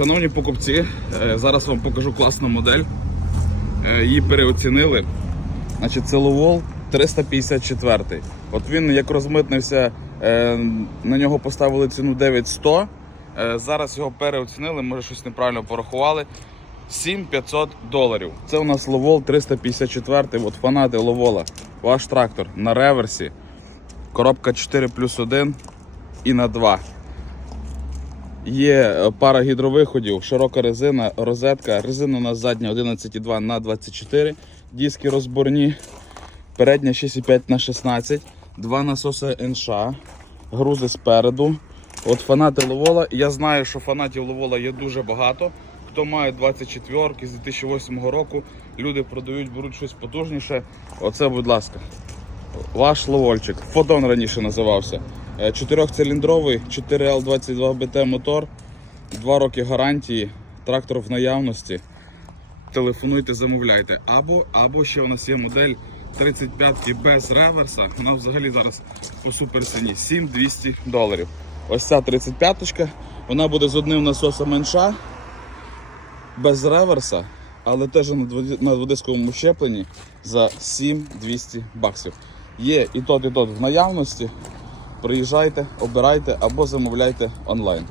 Шановні покупці, е, зараз вам покажу класну модель. Е, Її переоцінили. Значить, це Lowell 354. От він як розмитнився, е, на нього поставили ціну 9100. Е, Зараз його переоцінили, може щось неправильно порахували. 7500 доларів. Це у нас Lowell 354. От фанати Ловола. Ваш трактор на реверсі. Коробка 4 плюс 1 і на 2. Є е, пара гідровиходів, широка резина, розетка. Резина у нас задня 11,2 на 24, диски розборні, передня 6,5 на 16, два насоси НШ, грузи спереду. От фанати Ловола. Я знаю, що фанатів Ловола є дуже багато. Хто має 24 з 2008 року, люди продають, беруть щось потужніше. Оце, будь ласка, ваш ловольчик. Фотон раніше називався. Е, Чотирьохциліндровий 4L22BT мотор, 2 роки гарантії, трактор в наявності. Телефонуйте, замовляйте. Або, або ще у нас є модель 35 без реверса. Вона взагалі зараз по суперціні 7200 доларів. Ось ця 35 вона буде з одним насосом менша, без реверса, але теж на дводисковому щепленні за 7200 баксів. Є і тот, і тот в наявності. Приїжджайте, обирайте або замовляйте онлайн.